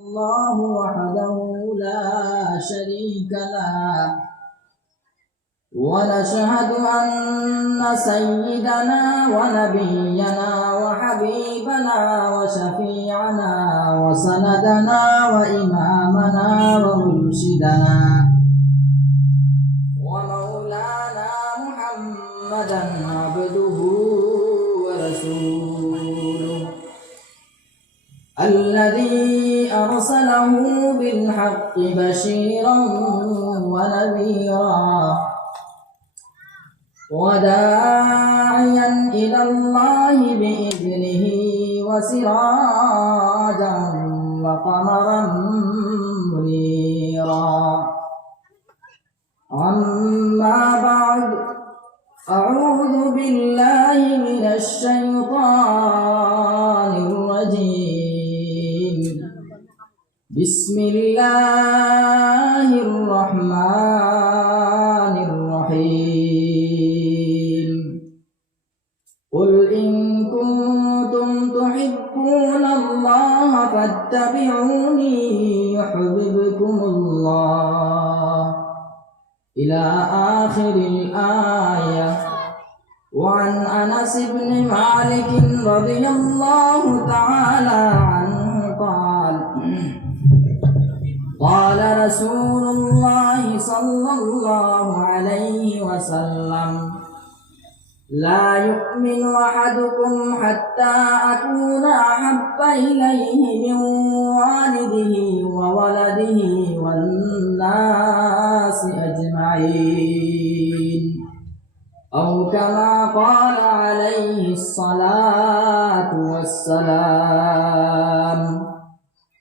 الله وحده لا شريك له ونشهد أن سيدنا ونبينا وحبيبنا وشفيعنا وسندنا وإمامنا ومرشدنا ومولانا محمدا عبده ورسوله الذي أرسله بالحق بشيرا ونذيرا وداعيا إلى الله بإذنه وسراجا وقمرا منيرا أما بعد أعوذ بالله من الشيطان الرجيم بسم الله الرحمن الرحيم قل إن كنتم تحبون الله فاتبعوني يحببكم الله إلى آخر الآية. وعن أنس بن مالك رضي الله تعالى عنه قال رسول الله صلى الله عليه وسلم لا يؤمن أحدكم حتى أكون أحب إليه من والده وولده والناس أجمعين أو كما قال عليه الصلاة والسلام.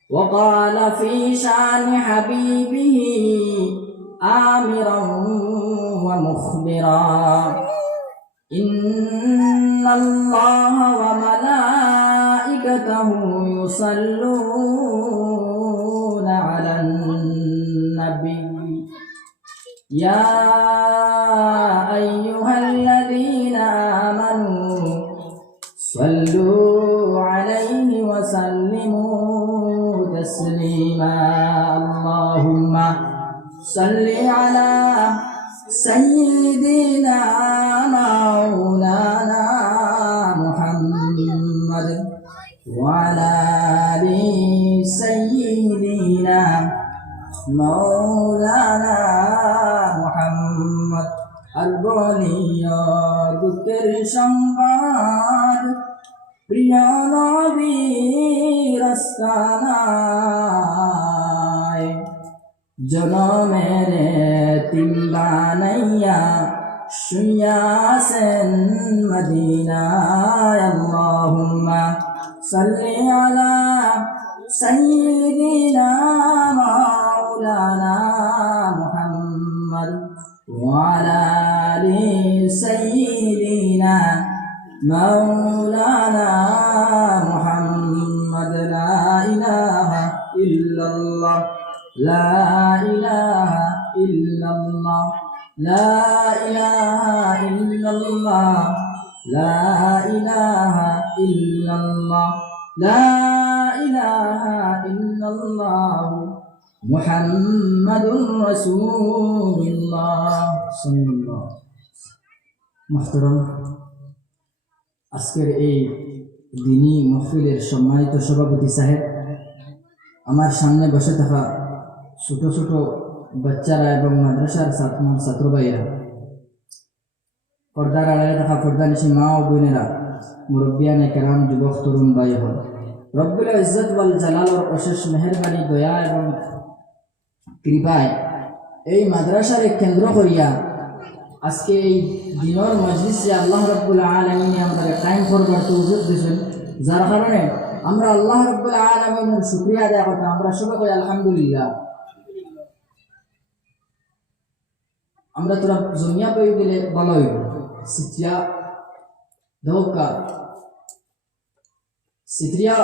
وقال في شان حبيبه آمرا ومخبرا إن الله وملائكته يصلون على النبي يا أيها الذين آمنوا صلوا عليه وسلموا تسليما. اللهم صل على سيدنا مولانا محمد وعلى آل سيدنا مولانا محمد البوليا দুঃখের সংবাদ প্রিয় নবীর আস্তানায় জনমের তিনবানাইয়া শুইয়াছেন মদিনায়। আল্লাহুম্মা সাল্লি আলা সাইয়্যিদিনা মাওলানা মুহাম্মদ ওয়া আলা আলি সাইয়্যিদিনা مولانا محمد. لا إله إلا الله لا إله إلا الله لا إله إلا الله لا إله إلا الله لا إله إلا الله محمد رسول الله صلى الله. محترم আজকের এই দিনী মাহফিলের সম্মানিত সভাপতি সাহেব, আমার সামনে বসে থাকা ছোট ছোট বাচ্চারা এবং মাদ্রাসার ছাত্র ভাইয়েরা, পর্দার আড়ালে থাকা পর্দানিশী মা ও বোনেরা, মুরব্বিয়ানে কেরাম, যুবক তরুণ ভাই হল, রব্বুল ইজ্জত ওয়াল জালালের অশেষ মেহেরবানি, দয়া এবং কৃপায় এই মাদ্রাসারে কেন্দ্র করিয়া আজকে এই দিনের মজলিসে আল্লাহ রাব্বুল আলামিন আমাদের টাইম করবার তৌফিক দিয়েছেন, যার কারণে আমরা আল্লাহ রাব্বুল আলামিনের শুকরিয়া আদায় করতে আমরা সবাই কই আলহামদুলিল্লাহ। আমরা তোরা জমিয়া বই দিলে ভালো হইব, সিটিয়া দৌকা সিটিয়া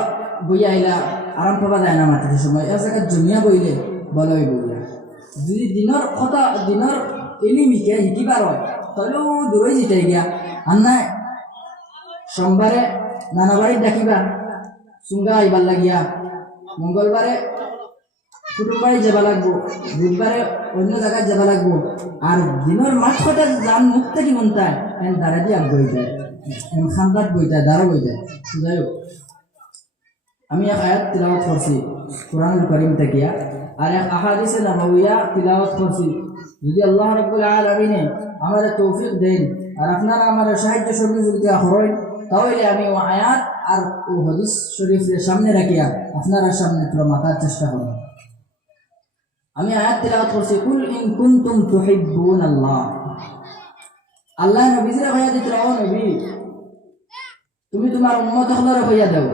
বই আইলা আরাম পাওয়া যায় না মাটির সময়, এ জায়গায় জমিয়া বইলে ভালো হইব। যদি দিনের কথা দিনের এলিমিকে শিকিবার হয় তাহলেও দূরে যেতে গিয়া আর নাই সোমবারে নানা বাড়ির ডাকিবা চুঙ্গা আইবার লাগিয়া, মঙ্গলবারে কুটুম্বাই যাবা লাগবো, বুধবারে অন্য জায়গায় যাবা লাগবো, আর দিনের মাছ কথা যান মুখ থেকে মনতায় এন দাঁড়া দিয়ে আগ বই যায়, এন খান্দাত বই যায়, দাঁড়া বই যায়। যাই হোক, আমি এক আয়াত তিলাওয়াত করছি কোরআনুল কারীম থেকে, আর এক আহাদিসে নবওয়িয়া তিলাওয়াত করছি। যদি আল্লাহ রাব্বুল আলামিন আমাদের তৌফিক দেন আর আপনারা আমার সাহায্য সহযোগিতা করেন, তাহলে আমি ও আয়াত আর ও হাদিস শরীফের সামনে রাখিয়া আপনারা সামনে পুরো মাথার চেষ্টা করব। আমি আয়াত তিলাওয়াত করছি, কুল ইন কুনতুম তুহিব্বুন আল্লাহ। আল্লাহ নবীজির হইয়া দিতে ও নবী, তুমি তোমার উম্মত হলরে হইয়া দাও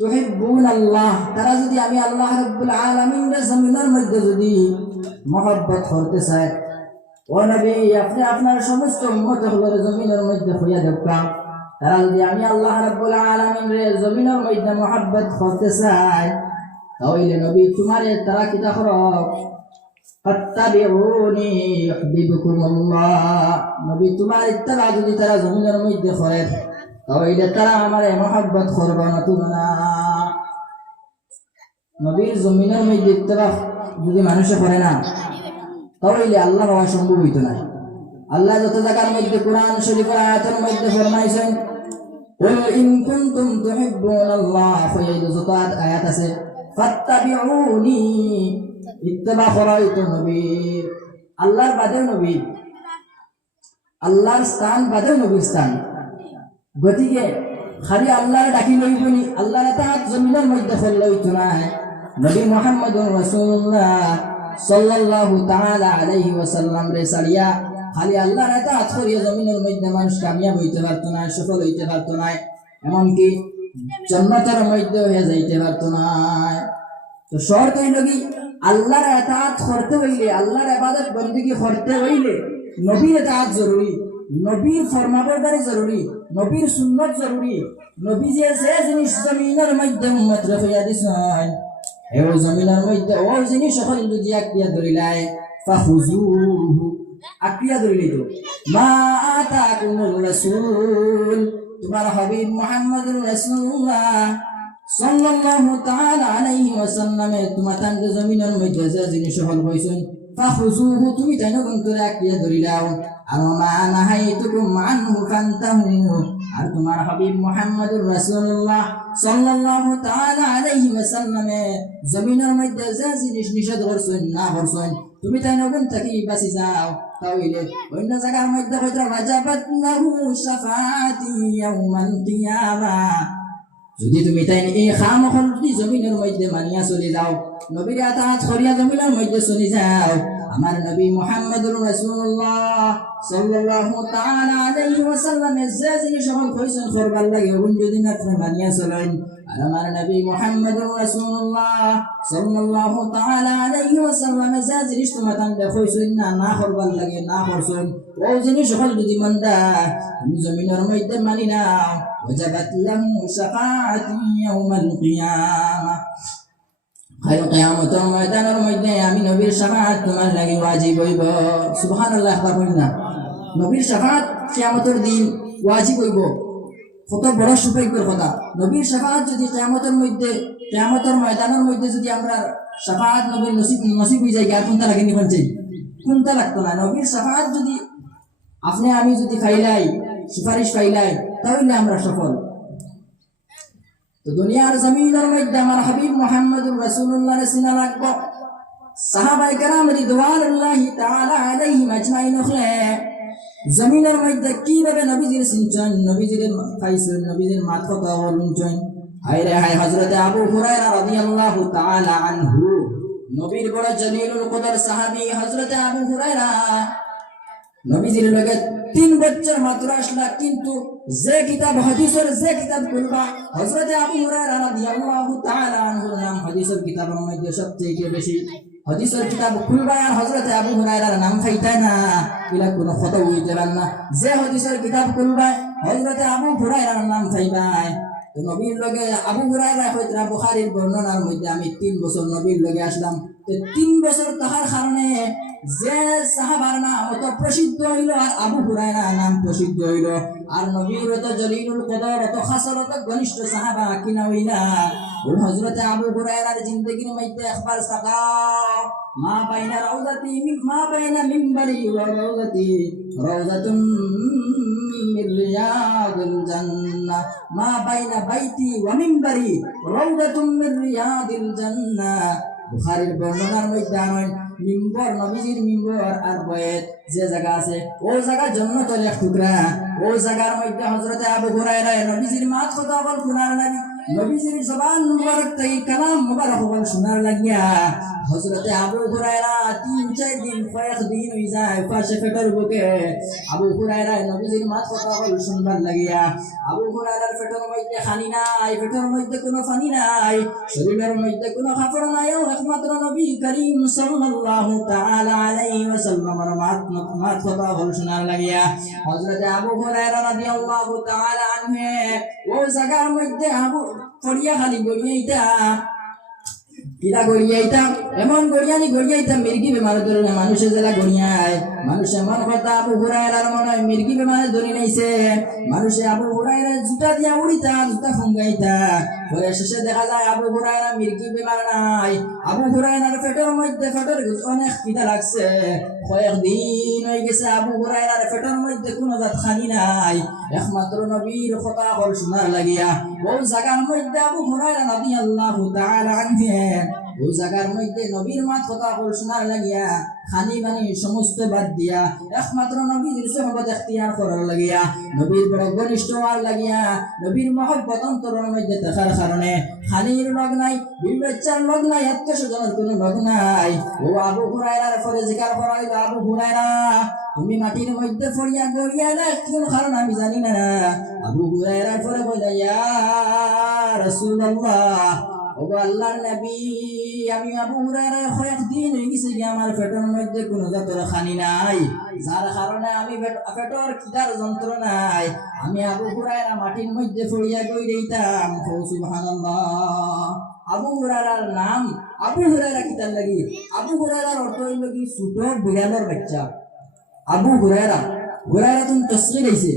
তুহিব্বুন আল্লাহ, তারা যদি আমি আল্লাহ রাব্বুল আলামিনের জমিনের মধ্যে যদি মহব্বত করতে চায়, ও নবী আপনি আপনার সমস্ত উম্মত হলরে জমিনের মধ্যে হইয়া দেওয়া, তারা যদি আমি আল্লাহ রাব্বুল আলামিনের জমিনের মধ্যে মহব্বত করতে চায়, তাহলে নবী তোমারে তারা কিতা করো, ফাত্তাবিউনি ইউহিব্বুকুমুল্লাহ। নবী তোমার ইত্তেবা যদি তারা জমিনের মধ্যে করে, তাহলে তারা আমারে মহব্বত করবে না তোমরা। নবীর জমিনের মধ্যে ইত্তেবা যদি মানুষে করে না, তাহলে আল্লাহ হওয়া সম্ভব হইতো না। আল্লাহ যত জায়গার মধ্যে কোরআন শরীফের আয়াতের মধ্যে ফরমাইছেন, কুল ইন কুনতুম তুহিব্বুনাল্লাহ, ফাইদু যত আয়াত আছে, ফাত্তাবিউনি ইত্তেবা করাইতো নবীর। আল্লাহর বাদেও নবী, আল্লাহর স্থান বাদেও নবীর স্থান। গতিকে খালি আল্লাহর ডাকি লইবনি, আল্লাহর তাআত জমিনের মধ্যে ফেললে হইতো না। নবী মুহাম্মদুর রাসূলুল্লাহ সাল্লাল্লাহু তাআলা আলাইহি ওয়াসাল্লাম রে সারিয়া খালি আল্লাহর তাআত করিয়া জমিনের মধ্যে মানুষ কামিয়াব হইতে পারতো না, সফল হইতে পারতো না, এমনকি জান্নাতের মধ্যে হয়ে যাইতে পারতো না। তো শর্ত হইল কি, আল্লাহর ইতাআত করতে হইলে, আল্লাহর ইবাদত বندگی করতে হইলে নবীর ইতাআত জরুরি, নবীর ফরমাবরদারি জরুরি, নবীর সুন্নাত জরুরি। নবী যে জিনিস জমিনের মধ্যে উম্মত রাখিয়া দিছেন, এই জমিনের মধ্যে ও জিনিস সকল যদি আকিয়া ধরিলাই, ফাখুজুহু আকিয়া ধরিলে তো মা আতাকুমুর রাসূল, তোমার হাবিব মুহাম্মদুর রাসূলুল্লাহ সাল্লাল্লাহু তাআলা আলাইহি ওয়াসাল্লাম তোমাতান জমিনের মধ্যে যে জিনিস সকল হইছেন, ফাখুজুহু তুমি তাই নগন্তরে আকিয়া ধরিলাও, আর মা নাহাইতুকুম আনহু ফান্তাহু, আর তোমার হাবিব মুহাম্মদুর রাসূলুল্লাহ সাল্লাল্লাহু তাআলা আলাইহি ওয়াসাল্লাম জমিনের মধ্যে যে জিনিস নিষেধ করছেন না করছেন, তুমি তাই নগন থাকি বাঁচি যাও, তাহলে অন্য জায়গার মধ্যে হয়তো ওয়াজাবাত লাহু শাফাআতি ইয়াউমাল কিয়ামাহ। যদি তুমি তাই এই খামখল যদি জমিনের মধ্যে মানিয়া চলে যাও, নবীর ইতাআত করিয়া জমিনের মধ্যে চলে যাও, আমার নবী মুহাম্মদুর রাসূলুল্লাহ সাল্লাল্লাহু তাআলা আলাইহি ওয়াসাল্লাম যে জিনিস সকল কইছেন করবার লাগে, ওগুন যদি আপনি মানিয়া চলেন, আর আমার নবী মুহাম্মদুর রাসূলুল্লাহ সাল্লাল্লাহু তাআলা আলাইহি ওয়াসাল্লাম যে জিনিস তোমাদের কইছেন না না করবার লাগে না করছেন, ওই জিনিস সকল যদি মানদা তুমি জমিনের মধ্যে মানি নাও, ওয়াজাবাত লাহু শাফাআতি ইয়াউমাল কিয়ামাহ, কাল কিয়ামতের ময়দানের মধ্যে আমি নবীর শাফাআত তোমার লাগি ওয়াজিব হইব। সুবহানাল্লাহ, বলেন না নবীর শাফাআত কিয়ামতের দিন ওয়াজিব হইব, কত বড় সৌভাগ্যের কথা। নবীর শাফাআত যদি কিয়ামতের মধ্যে, কিয়ামতের ময়দানের মধ্যে যদি আমরা শাফাআত নবীর নসিব হয়ে যায়, আর কোনটা লাগে নিবেন চাই, কোনটা লাগতো না। নবীর শাফাআত যদি আপনি আমি যদি খাইলাই, সুপারিশ পাইলাই, তাহলে আমরা সফল। তো দুনিয়ার জমিনের মধ্যে আমার হাবিব মুহাম্মদুর রাসূলুল্লাহ সিনা রাখবো, সাহাবায়ে কেরাম রিদওয়ানুল্লাহি তাআলা আলাইহিম আজমাইন হলে জমিনের মধ্যে কিভাবে নবীজির সিনচন, নবীজির ফাইসুন, নবীজির মাত কথা বলুনচন। হায়রে হায়, হযরতে আবু হুরায়রা রাদিয়াল্লাহু তাআলা আনহু, নবীর বড় জলিলুল কদর সাহাবী হযরতে আবু হুরায়রা নবীজির লগে 3 বছর মাত্র আসলা, কিন্তু যে কিতাব হাদিসের যে কিতাব খুলবা, হযরতে আবু হুরায়রা রাদিয়াল্লাহু তাআলা আনহুর নাম হাদিসের কিতাবের মধ্যে সবচেয়ে বেশি। হাদিসের কিতাব খুলবা আর হযরতে আবু হুরায়রার নাম খাইতাই না, এলা কোনো কথা হইতে পারে না। যে হাদিসের কিতাব খুলবা হযরতে আবু হুরায়রার নাম খাইবাই। তো নবীর লগে আবু হুরায়রা হয়তো বুখারীর বর্ণনার মধ্যে আমি 3 বছর নবীর লগে আসলাম। তো 3 বছর তাহার কারণে যে সাহাবার নাম অত প্রসিদ্ধ হইল, আর আবু হুরায়রা নাম প্রসিদ্ধ হইল, আর নবীর অত জলিলুল কদর অত খাসর অত ঘনিষ্ঠ সাহাবা কিনা হইলা ওই হযরত আবু হুরায়রার জিন্দেগির মধ্যে একবার সাকা মা বাইনা রাউদাতি মা বাইনা মিম্বারি ওয়া রাউদাতি রাউদাতুন মির রিয়াদিল জান্নাহ মা বাইনা বাইতি ওয়া মিম্বারি রাউদাতুন মির রিয়াদিল জান্নাহ বুখারীর বর্ণনার মধ্যে আনেন মিম্বর নবীজির মিম্বর আর বয়েত যে জায়গা আছে ও জায়গা জান্নাতের এক টুকরা ও জায়গার মধ্যে হযরত আবু হুরায়রা নবীজির মাত কথা বল শোনার লাগি নবীজির জবান মুবারক থেকে কালাম মুবারক বল শোনার লাগিয়া হযরত আবু হুরায়রা 3-4 দিন কয়েক দিন হই যায় পাশে পেটের বুকে আবু হুরায়রা নবীজির মাত কথা বল শুনবার লাগিয়া আবু হুরায়রার পেটের মধ্যে খানি নাই পেটের মধ্যে কোনো পানি নাই শরীরের মধ্যে কোনো কাপড় নাই একমাত্র নবী করিম সাল্লাল্লাহু তাআলা আলাইহি ওয়াসাল্লামের মাত কথা বল শোনার লাগিয়া হযরত আবু হুরায়রা রাদিয়াল্লাহু তাআলা আনহু ও জায়গার মধ্যে আবু পড়িয়া খালি গড়িয়াইতা কিরা গড়িয়াইতা এমন গড়িয়াইতা মির্গি বেমার ধরে না মানুষের জেলা গড়িয়ায় মানুষে মন কথা আবু হুরায়রার মনে হয় মির্গি বেমারে ধরে নাইছে মানুষে আবু হুরায়রা জুতা দিয়া উড়িতা জুতা ফুঙ্গাইতা পরে শেষে দেখা যায় আবু হুরায়রা মির্গি বেমার নাই আবু হুরায়রার পেটের মধ্যে অনেক খিদা লাগছে কয়েকদিন হয়ে গেছে আবু হুরায়রার পেটের মধ্যে কোনো জাত খানি নাই একমাত্র নবীর কথা বল শোনার লাগিয়া ও জায়গার মধ্যে আবু হুরায়রা রাদিয়াল্লাহু তাআলা আনহু ও জায়গার মধ্যে নবীর মাত কথা বল শোনার লাগিয়া খানি বানি সমস্ত বাদ দিয়া একমাত্র নবীর সোহবত ইখতিয়ার করার লাগিয়া নবীর বড় ঘনিষ্ঠ হওয়ার লাগিয়া নবীর মহব্বত অন্তরের মধ্যে থাকার কারণে খানির লগ নাই বিবেচার লগ নাই আত্মীয়স্বজনের কোনো লগ নাই ও আবু হুরায়রার পরে জিকার করা হইল আবু হুরায়রা তুমি মাটির মধ্যে পড়িয়া গড়িয়া না কোন কারণ আমি জানি না আবু হুরায়রার পরে বলে ইয়া রাসূলুল্লাহ ও আল্লাহর নবী আমি আবু হুরায়রা কয়েকদিন হয়ে গেছে কি আমার পেটের মধ্যে কোনো জাতের খানি নাই যার কারণে আমি পেটের খিদার যন্ত্রণায় আমি আবু হুরায়রা মাটির মধ্যে পড়িয়া গইরাইতাম সুবহানাল্লাহ আবু হুরায়রার নাম আবু হুরায়রা কিতার লাগি আবু হুরায়রার অর্থ হইল কি ছোট বিড়ালের বাচ্চা আবু হুরায়রা তুমি তসগীর হইছে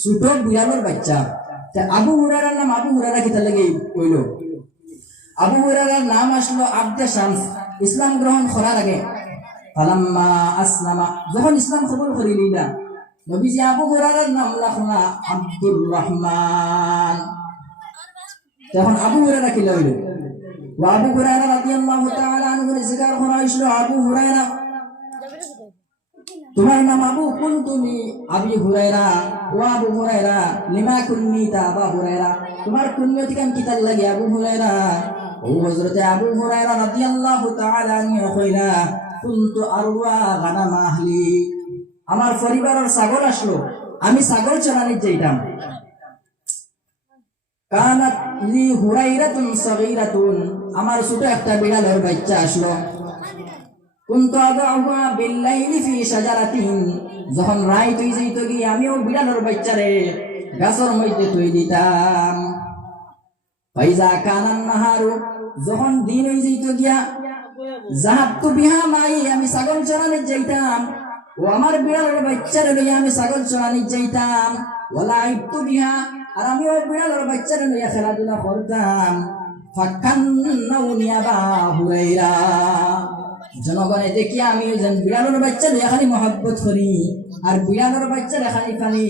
ছোট বিড়ালের বাচ্চা তা আবু হুরায়রার নাম আবু হুরায়রা কিতার লাগি কইল আবু হুরায়রার নাম আসলো আব্দে শামস ইসলাম গ্রহণ করার আগে ফালাম্মা আসলামা যখন ইসলাম কবুল করে নিলা নবীজি আবু হুরায়রার নাম রাখনা আব্দুর রহমান তখন আবু হুরায়রা কি হইল ওয়া আবু হুরায়রা রাদিয়াল্লাহু তাআলা আনহু জিকার করা হইছিল আবু হুরায়রা তোমার নাম আবু কুনতুমি আবি হুরায়রা ও আবু হুরায়রা লিমা কুন্নিতা আবু হুরায়রা তোমার কুন্নিয়তি কাম কিতার লাগি আবু হুরায়রা ও হযরতে আবু হুরায়রা রাদিয়াল্লাহু তাআলা আনহু কইলা কুনতু আরওয়া গানাম আহলি আমার পরিবারের ছাগল আসলো আমি ছাগল চরানি যাইতাম কানাত লি হুরায়রাতুন সাগীরাতুন আমার ছোট একটা বিড়ালের বাচ্চা আসলো কুনতু আদাউহা বিল্লাইলি ফি শাজারাতিন যখন রাত হই যাইতো কি আমিও বিড়ালের বাচ্চারে গাছের মধ্যে থই দিতাম ফাইজা কানান নাহারু যখন দিন হই যাইতো গিয়া যাহাবতু বিহা মাই আমি ছাগল চরানি যাইতাম ও আমার বিড়ালের বাচ্চারে লইয়া আমি ছাগল চরানি যাইতাম ওয়ালা ইবতু বিহা আর আমিও বিড়ালের বাচ্চারে লইয়া খেলাধুলা করতাম ফাকান্নাউনি আবা হুরায়রা জনগণে দেখি আমি বিড়ালের বাচ্চা লইয়া খালি মহব্বত করি আর বিড়ালের বাচ্চা খালি খালি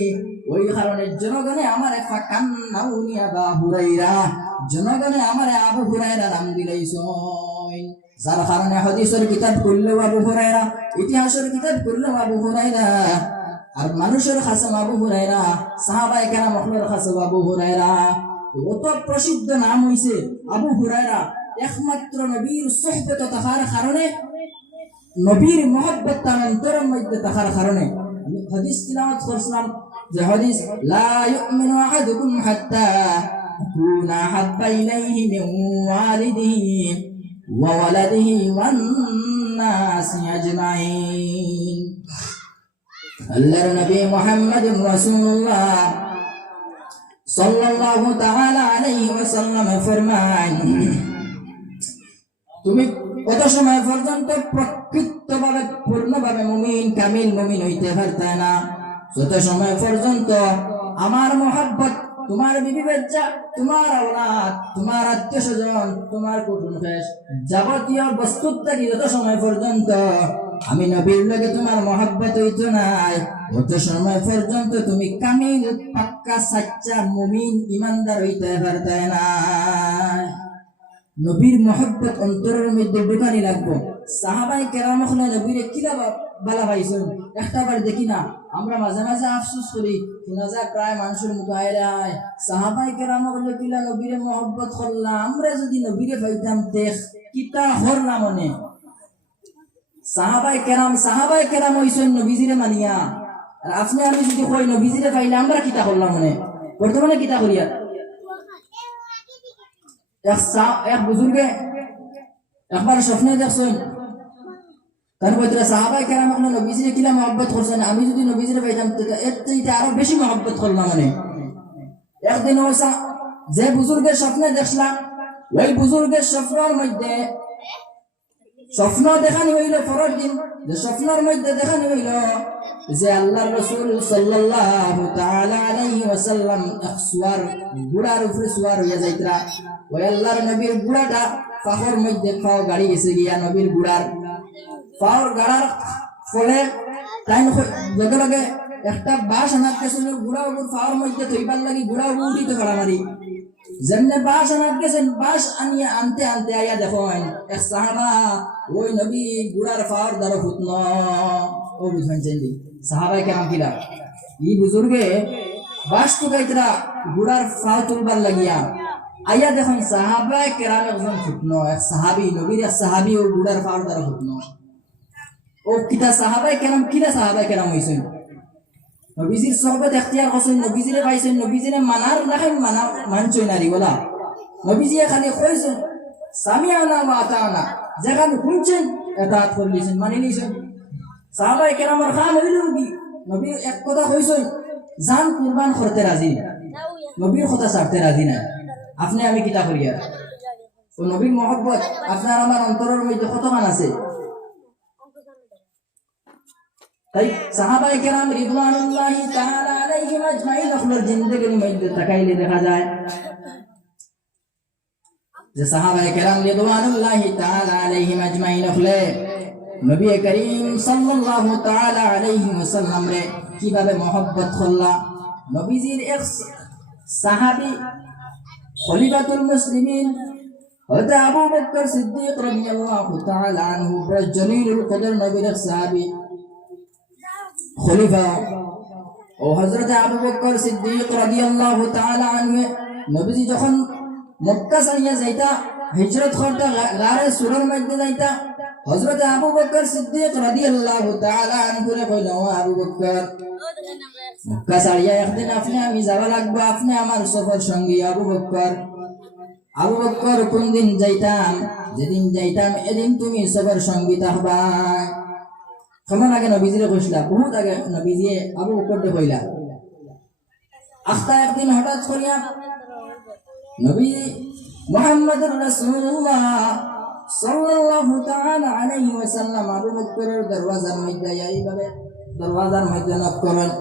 ওই কারণে জনগণে আমার ফাকান্নাউনি আবা হুরায়রা জনগণে আমার আবু হুরায়রা নাম দিলাইছেন যার কারণে হাদিসের কিতাব করলেও আবু হুরায়রা ইতিহাসের কিতাব করলেও আবু হুরায়রা আর মানুষের কাছে আবু হুরায়রা সাহাবায়ে কেরাম মখলের কাছে আবু হুরায়রা কত প্রসিদ্ধ নাম হইছে আবু হুরায়রা একমাত্র নবীর সুহবত থাকার কারণে নবীর মহব্বত তার অন্তরের মধ্যে থাকার কারণে আমি হাদিস তিলাওয়াত করছিলাম যে হাদিস লা ইউমিনু আহাদুকুম হাত্তা আকুনা হাব্বা ইলাইহি মিন ওয়ালিদিহি ওয়া ওয়ালাদিহি ওয়ান নাসি আজমাইন আল্লাহর নবী মুহাম্মদুর রাসূলুল্লাহ সাল্লাল্লাহু তাআলা আলাইহি ওয়াসাল্লাম ফরমান তুমি কত সময় পর্যন্ত প্রকৃতভাবে পূর্ণভাবে মুমিন কামিল মুমিন হইতে পারতে না যত সময় পর্যন্ত আমার মহব্বত তোমার বিবি বাচ্চা, তোমার আওলাদ, তোমার আত্মীয় স্বজন, তোমার কুটুম শেষ যাবতীয় বস্তুর থেকে যত সময় পর্যন্ত আমি নবীর লগে তোমার মহব্বত হইতো নাই, অত সময় পর্যন্ত তুমি কামিল পাক্কা সাচ্চা মুমিন ইমানদার হইতে পারতে না। নবীর মহব্বত অন্তরের মধ্যে ঢুকানি লাগবো। সাহাবাই কেরাম হলে নবীরে কিলা বালা পাইছেন একটা বার দেখি না, আমরা মাঝে মাঝে আফসোস করি, শোনা যায় প্রায় মানুষের মুখে আয় সাহাবাই কেরাম হলে কিলা নবীরে মহব্বত করলাম, আমরা যদি নবীরে পাইতাম দেখ কিতা হরলাম মনে। সাহাবাই কেরাম হইছেন নবীজিরে মানিয়া, আর আপনি আমি যদি কই নবীজিরে পাইলে আমরা কিতা করলাম মনে। বর্তমানে কিতা করিয়া এক বুজুর্গে একবার স্বপ্নে দেখছেন, তার বইতরা সাহাবাই কেরাম আপনি নবীজিরে কিলা মহব্বত করছেন, আমি যদি নবীজিরে পাইতাম এর চাইতে আরো বেশি মহব্বত করলাম মানে। একদিন ওইসা যে বুজুর্গের স্বপ্নে দেখলাম, ওই বুজুর্গের স্বপ্নের মধ্যে স্বপ্ন দেখানি হইল পরের দিন, যে স্বপ্নের মধ্যে দেখানি হইল যে আল্লাহর রাসূল সাল্লাল্লাহু তাআলা আলাইহি ওয়াসাল্লাম এক সুয়ার ঘোড়ার উপরে সুয়ার হইয়া যাইতরা, ওই আল্লাহর নবীর ঘোড়াটা পাহাড়ের মধ্যে পাও গাড়ি গেছে গিয়া, নবীর ঘোড়ার পাওর গাড়ার ফলে তাই লগে লগে একটা বাঁশ আনার গেছিল, ঘোড়া উপর পাওয়ার মধ্যে থইবার লাগি ঘোড়া উঠিতে মারামারি, যেমনে বাঁশ আনার গেছেন বাঁশ আনিয়ে আনতে আনতে আইয়া দেখো এক সাহাবা ওই নবী ঘোড়ার পাওয়ার দ্বারা ফুটন ও বুঝবেন চেন্দি সাহাবাই কেমন কিলা ই বুজুর্গে বাঁশ টুকাইতরা ঘোড়ার পাও তুলবার লাগিয়া আইয়া দেখুন সাহাবাই কেরাম একজন ফুটন, এক সাহাবি নবীর এক সাহাবি ও ঘোড়ার পাওয়ার দ্বারা ফুটন। ও কিতা সাহাবাই কেরাম কিলা সাহাবাই কেরাম হইছেন, নবীজির সোহবত এখতিয়ার করছেন, নবীজিরে পাইছেন, নবীজিরে মানার রাখেন মানছই নারী বলা, নবীজিয়ে খালি কইছেন সামিআনা ওয়া আতানা, যেখানে শুনছেন এতাআত করলিছেন মানি নিছেন। সাহাবায়ে কেরামের কাম হইল কি নবী এক কথা কইছেন জান কুরবান করতে রাজি, নবীর কথা ছাড়তে রাজি না। আপনি আমি কিতা করিয়া ও নবীর মহব্বত আপনার আমার অন্তরের মধ্যে কতখান আছে। তাই সাহাবায়ে কেরাম রিদওয়ানুল্লাহি তাআলা আলাইহিম আজমাইন আপনার জিন্দেগির মধ্যে তাকাইলে দেখা যায় যে সাহাবায়ে কেরাম রিদওয়ানুল্লাহি তাআলা আলাইহিম আজমাইন হলে নবী করিম সাল্লাল্লাহু তাআলা আলাইহি ওয়াসাল্লাম রে কিভাবে মহব্বত করলা। নবীজির এক সাহাবী খলিফাতুল মুসলিমিন হযরত আবু বকর সিদ্দিক রাদিয়াল্লাহু তাআলা আনহু জলিলুল কদর নবীর এক সাহাবী খলিফা ও হযরত আবু বকর সিদ্দিক রাদিয়াল্লাহু তাআলা আনহু নবীজি যখন মক্কা ছাড়িয়া যাইতা হিজরত করতে গারে সুরের মধ্যে যাইতা, হযরত আবু বকর সিদ্দিক রাদিয়াল্লাহু তাআলা আনহু রে কইল আবু বকর মক্কা ছাড়িয়া একদিন আপনি আমি যাওয়া লাগবে, আপনি আমার সফর সঙ্গী। আবু বকর কোন দিন যাইতাম, যেদিন যাইতাম এদিন তুমি সফর সঙ্গী থাকবা। কেমন আগে নবীজিরে কইলা, বহুত আগে নবীজিয়ে আবু বকরকে কইলা। আস্তা একদিন হঠাৎ করিয়া নবী মুহাম্মদুর রাসূলুল্লাহ সাল্লাল্লাহু তাআলা আলাইহি ওয়াসাল্লাম আবু বকরের দরওয়াজার মধ্যে এইভাবে দরওয়াজার মধ্যে নক করেন।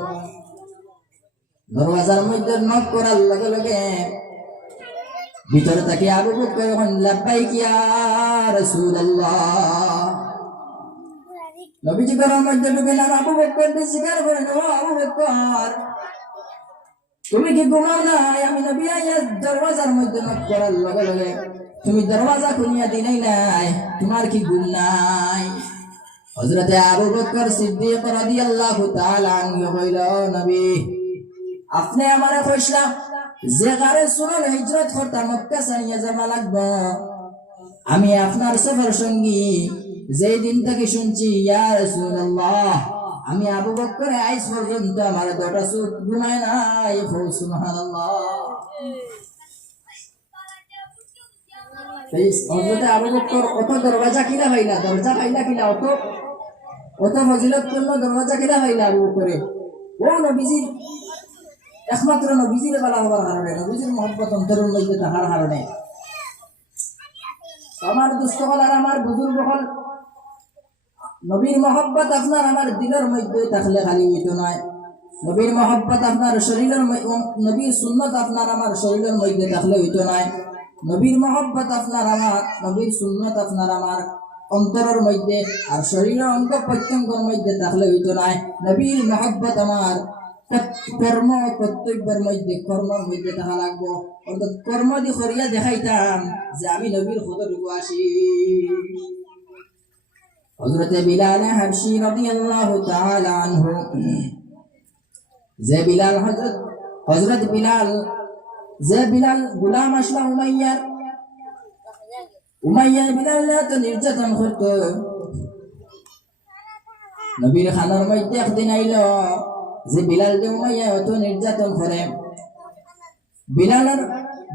দরওয়াজার মধ্যে নক করার লগে লগে ভিতরে থেকে আবু বকর বলেন লাব্বাইক ইয়া রাসূলুল্লাহ। নবীজি ঘরের মধ্যে ঢুকেন আর আবু বকর জিজ্ঞাসা করেন, ও আবু বকর তুমি কি ঘুমাও নাই? আমি নবী আইয়া দরওয়াজার মধ্যে নক করার লগে লগে তুমি দরওয়াজা খুলিয়া দিলেই নাই, তোমার কি ঘুম নাই? হযরতে আবু বকর সিদ্দিক রাদিয়াল্লাহু তাআলা আনহু কইল, নবী আপনি আমারে কইলা যে গারে সুরাল হিজরত করতে মক্কা ছাড়িয়া যাওয়া লাগবে, আমি আপনার সফর সঙ্গী। যেই দিন থেকে শুনছি ইয়া রাসূলুল্লাহ, আমি আবু বকর আইস পর্যন্ত আমার দুটো চোখ ঘুমায় নাই। সুবহানাল্লাহ। হযরত আবু বকর অত দরওয়াজা কিলা হইলা, দরজা পাইলা কিলা, অত ফজিলতপূর্ণ দরওয়াজা কিলা হইলা আবু বকরে। ও নবীজির একমাত্র নবীজির বলা হবার কারণে, নবীজির মহব্বত অন্তরের মধ্যে থাকার কারণে। আমার দুস্থ হল আর আমার বুজুর্গ হল, নবীর মহব্বত আপনার আমার দিলের মধ্যে থাকলে খালি হইতো নয়, নবীর মহব্বত আপনার শরীরের নবীর সুন্নত আপনার আমার শরীরের মধ্যে থাকলে হইতো নাই। নবীর মহব্বত আপনার আমার, নবীর সুন্নত আপনার আমার অন্তরের মধ্যে আর শরীরের অঙ্গ প্রত্যঙ্গের মধ্যে থাকলে হইতো নাই। নবীর মহব্বত আমার কর্ম কর্তব্যের মধ্যে কর্মের মধ্যে থাকা লাগবো। অর্থাৎ কর্ম দি করিয়া দেখাইতাম যে আমি নবীর কতটুকু আসি। হযরত বিলাল হাবশী রাদিয়াল্লাহু তাআলা আনহু, যে বিলাল হযরত বিলাল গোলাম আসলা উমাইয়ার বিলাল এত নির্যাতন করত। নবীর খানার মধ্যে একদিন আইল যে বিলাল যে উমাইয়া এত নির্যাতন করে। বিলালের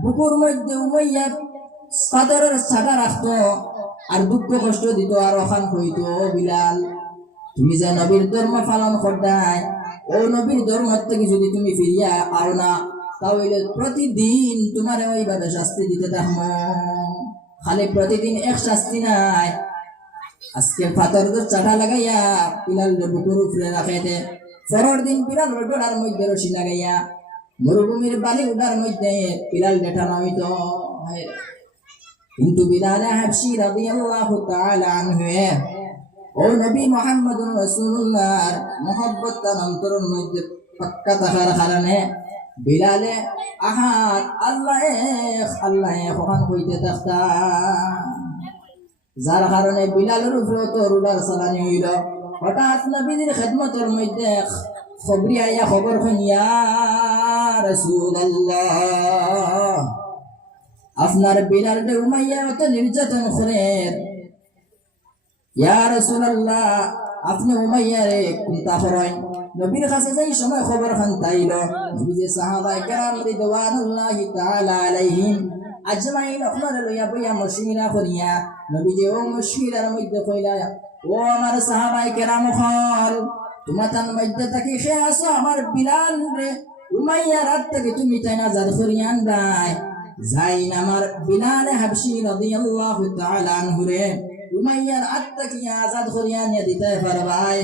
বুকুর মধ্যে উমাইয়া চাদরের ছাটা রাখত আর দুঃখ কষ্ট দিত আর ওখান কইত, বিলাল তুমি যে নবীর ধর্ম পালন করতাই, ও নবীর ধর্ম থেকে যদি তুমি ফিরিয়া আও না তাহলে প্রতিদিন তোমার ওইভাবে শাস্তি দিতে থাকবো। খালি প্রতিদিন এক শাস্তি নাই, আজকে পাথর চাটা লাগাইয়া বিলাল বুকুর উপরে রাখাইতে, পরের দিন বিলাল গোড়ার মধ্যে রশি লাগাইয়া মরুভূমির বালি উঠার মধ্যে বিলাল ডেটা নামিত। কিন্তু বিলাল হাবশী রাদিয়াল্লাহু তাআলা আনহু ও নবী মুহাম্মদুর রাসূলুল্লাহর মহব্বত তার অন্তরের মধ্যে পাক্কা থাকার কারণে বিলালে আহাদ আল্লাহ ওখান হইতে থাকতা, যার কারণে বিলালের উপরে তো রুলার চালানি হইল। হঠাৎ নবীর খেদমতের মধ্যে খবরি আইয়া খবর শুনিয়া, রাসূলুল্লাহ আপনার বিলাল উমাইয়া অত নির্যাতন করেন, ইয়া রাসূলুল্লাহ আপনি উমাইয়ারে কোনটা করেন। নবীর কাছে যাই সময় খবর খান তাইল। নবী যে সাহাবায়ে কেরাম রিদওয়ানুল্লাহি তাআলা আলাইহিম আজমাইন আপনার লইয়া বইয়া মশওয়ারা করিয়া নবী যে ও মশওয়ারার মধ্যে কইলা, ও আমার সাহাবায়ে কেরাম হল তোমার মধ্যে থাকি সে আসো আমার বিলাল রে উমাইয়ার হাত থেকে তুমি তাই আজাদ করিয়া আনবাই। যাইন আমার বিলাল হাবশী রাদিয়াল্লাহু তাআলা আনহু রে উমাইয়ার হাত থেকে আজাদ করিয়া নিয়ে দিতে পারবাই,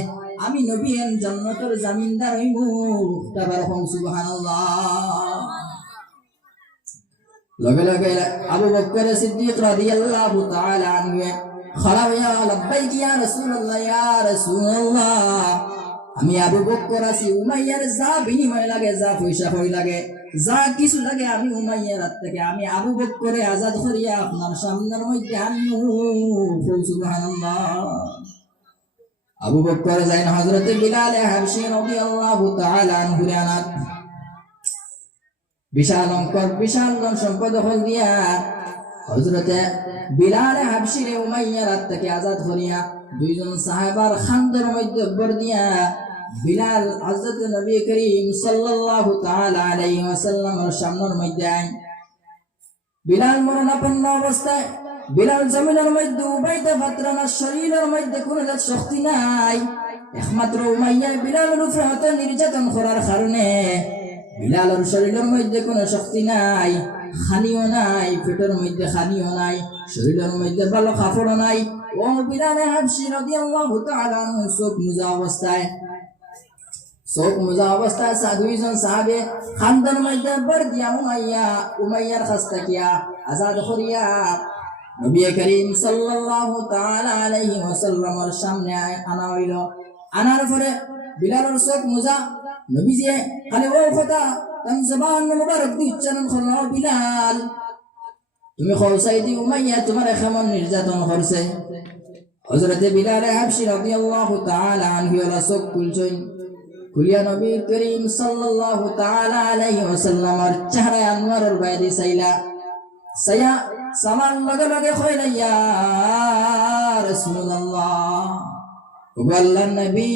আমি নবী জান্নাতের জামিনদার হইমু। তাবারাকাল্লাহু সুবহানাল্লাহ। লগে লগে আবু বকর সিদ্দিক রাদিয়াল্লাহু তাআলা আনহু খালায়া লাব্বাইক ইয়া রাসূলুল্লাহ, ইয়া রাসূলুল্লাহ আমি আবু বকর আছি, উমাইয়ার যা বিনিময় লাগে, যা পয়সা হই লাগে, যা কিছু লাগে আমি উমাইয়ার হাত থেকে আমি আবু বকরে আজাদ করিয়া আপনার সামনের মধ্যে আনমু। সুবহানাল্লাহ। আবু বকর যাইন হযরত বিলাল হাবশী রাদিয়াল্লাহু তাআলা আনহু আনাত বিশাল সম্পদ হল দিয়া হযরত বিলাল হাবশী উমাইয়ার হাত থেকে আজাদ করিয়া দুইজন সাহাবার খানদের মধ্যে ভর দিয়া বিলাল হযরত নবী করিম সাল্লাল্লাহু তাআলা আলাইহি ওয়াসাল্লামের সামনের মধ্যে আইন। বিলাল মরণাপন্ন অবস্থায়, বিলাল জমিনের মধ্যে উবাইতে পাত্রা না, শরীরের মধ্যে কোনো শক্তি নাই। একমাত্র উমাইয়া বিলালের উপরে হত নির্যাতন করার কারণে বিলালের শরীরের মধ্যে কোনো শক্তি নাই, খানিও নাই, পেটের মধ্যে খানিও নাই, শরীরের মধ্যে ভালো কাপড়ও নাই। ও বিলাল হাবশী রাদিয়াল্লাহু তাআলা আনহু চোখ মুজা অবস্থায় দুইজন সাহাবে খানদার মধ্যে বার দিয়া উমাইয়ার কাছ থেকে আজাদ করিয়া নবী করিম সাল্লাল্লাহু তাআলা আলাইহি ওয়াসাল্লামের সামনে আনা হইল। আনার পরে বিলালের চোখ মুজা নবীজি খালি ও কথা তাম জবান মুবারক দি উচ্চারণ করলো, বিলাল তুমি খৌসাই দি উমাইয়া তোমার কেমন নির্যাতন করছে। হযরত বিলাল হাবশী রাদিয়াল্লাহু তাআলা আনহু চোখ খুলিয়া নবী করিম সাল্লাল্লাহু তাআলা আলাইহি ওয়াসাল্লামের চেহারা আনোয়ারের বাইরে সাইয়া সামান লগে লগে কইলা, ইয়া রাসূলুল্লাহ ও আল্লাহর নবী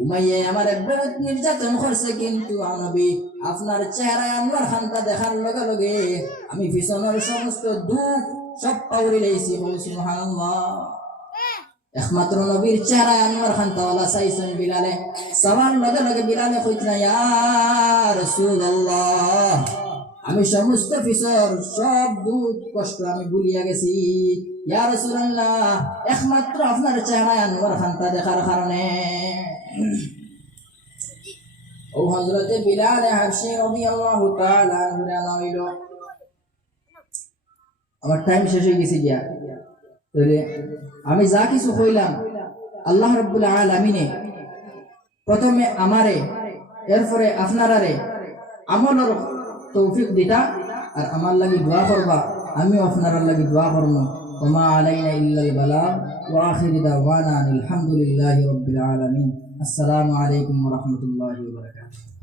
উমাইয়া আমারে বহুত নির্যাতন করছে, কিন্তু নবী আপনার চেহারা আনোয়ার খানটা দেখার লগে লগে আমি পিছনের সমস্ত দুঃখ সব পাউরি লাইছি। সুবহানাল্লাহ। একমাত্র নবীর চেহারা আনোয়ার খানটাওয়ালা চাইছেন বিলালে। সামান লগে লগে বিলালে কইতনা, ইয়া রাসূলুল্লাহ আমি সমস্ত পিছর সব দুঃখ কষ্ট আমি ভুলিয়া গেছি। ইয়া রাসূলুল্লাহ একমাত্র আপনার চেহারা আনোয়ার খানটা দেখার কারণে। ও হযরতে বিলাল হাবশী রাদিয়াল্লাহু তাআলা আনহু নামিল আমার টাইম শেষ হয়ে গেছে গিয়া তাহলে আমি যা কিছু কইলাম আল্লাহ রাব্বুল আলামিনে প্রথমে আমারে এরপরে আপনারারে আমলের তৌফিক দিতা আর আমার লাগি দোয়া করবা আমিও আপনার লাগি দোয়া করব ওমা আলাইনা ইল্লাল বালাগ ওয়া আখিরু দাওয়ানা আলহামদুলিল্লাহি রাব্বিল আলামিন আসসালামু আলাইকুম ওয়া রাহমাতুল্লাহি ওয়া বারাকাতুহু